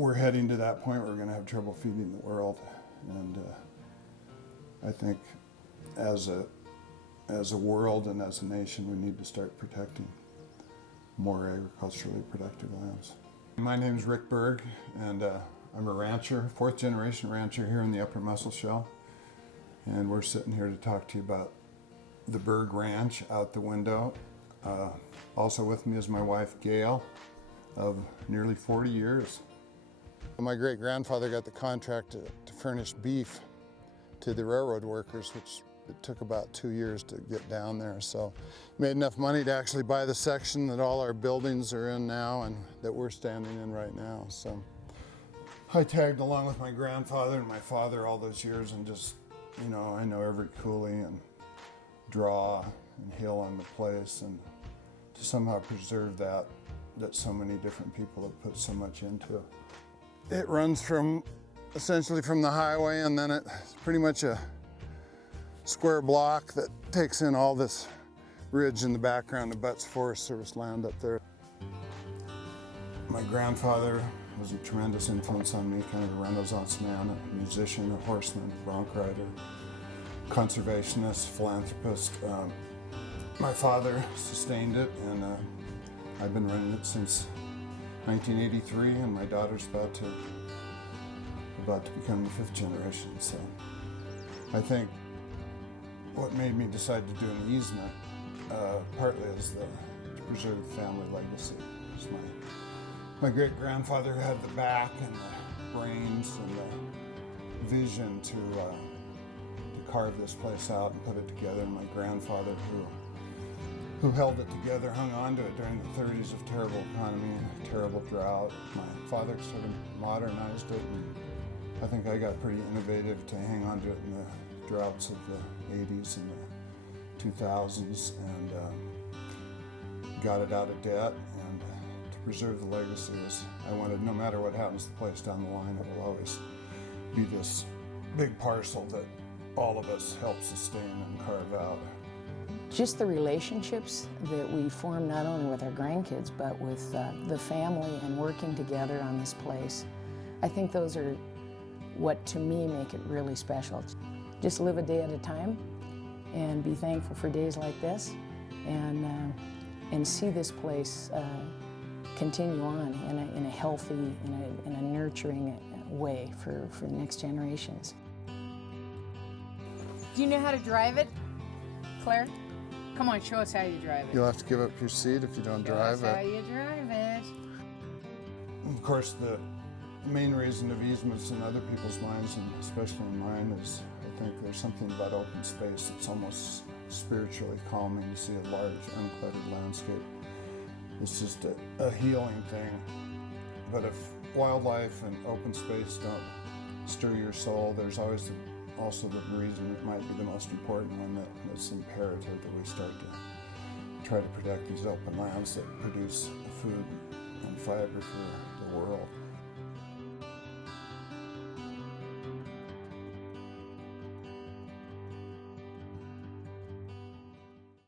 we're heading to that point where we're going to have trouble feeding the world. And I think as a world and as a nation, we need to start protecting more agriculturally productive lands. My name is Rick Berg, and I'm a rancher, fourth generation rancher here in the Upper Musselshell. And we're sitting here to talk to you about the Berg Ranch out the window. Also with me is my wife, Gail, of nearly 40 years. My great-grandfather got the contract to furnish beef to the railroad workers, which it took about 2 years to get down there. So made enough money to actually buy the section that all our buildings are in now and that we're standing in right now. So I tagged along with my grandfather and my father all those years, and just, you know, I know every coulee and draw and hill on the place, and to somehow preserve that so many different people have put so much into it. It runs essentially from the highway, and then it's pretty much a square block that takes in all this ridge in the background of Butts Forest Service land up there. My grandfather was a tremendous influence on me, kind of a Renaissance man, a musician, a horseman, a bronc rider, conservationist, philanthropist. My father sustained it, and I've been running it since 1983, and my daughter's about to become the fifth generation. So I think what made me decide to do an easement partly is to preserve the family legacy. My great-grandfather had the back and the brains and the vision to carve this place out and put it together, and my grandfather, who held it together, hung on to it during the 30s of terrible economy and a terrible drought. My father sort of modernized it, and I think I got pretty innovative to hang on to it in the droughts of the 80s and the 2000s, and got it out of debt. And to preserve the legacy I wanted, no matter what happens to the place down the line, it will always be this big parcel that all of us help sustain and carve out. Just the relationships that we form, not only with our grandkids, but with the family and working together on this place. I think those are what, to me, make it really special. Just live a day at a time and be thankful for days like this, and see this place continue on in a healthy, in a nurturing way for the next generations. Do you know how to drive it, Claire? Come on, show us how you drive it. You'll have to give up your seat if you don't drive it. Show us how you drive it. Of course, the main reason of easements in other people's minds, and especially in mine, is I think there's something about open space that's almost spiritually calming to see a large, uncluttered landscape. It's just a healing thing. But if wildlife and open space don't stir your soul, there's always also the reason it might be the most important one, that it's imperative that we start to try to protect these open lands that produce food and fiber for the world.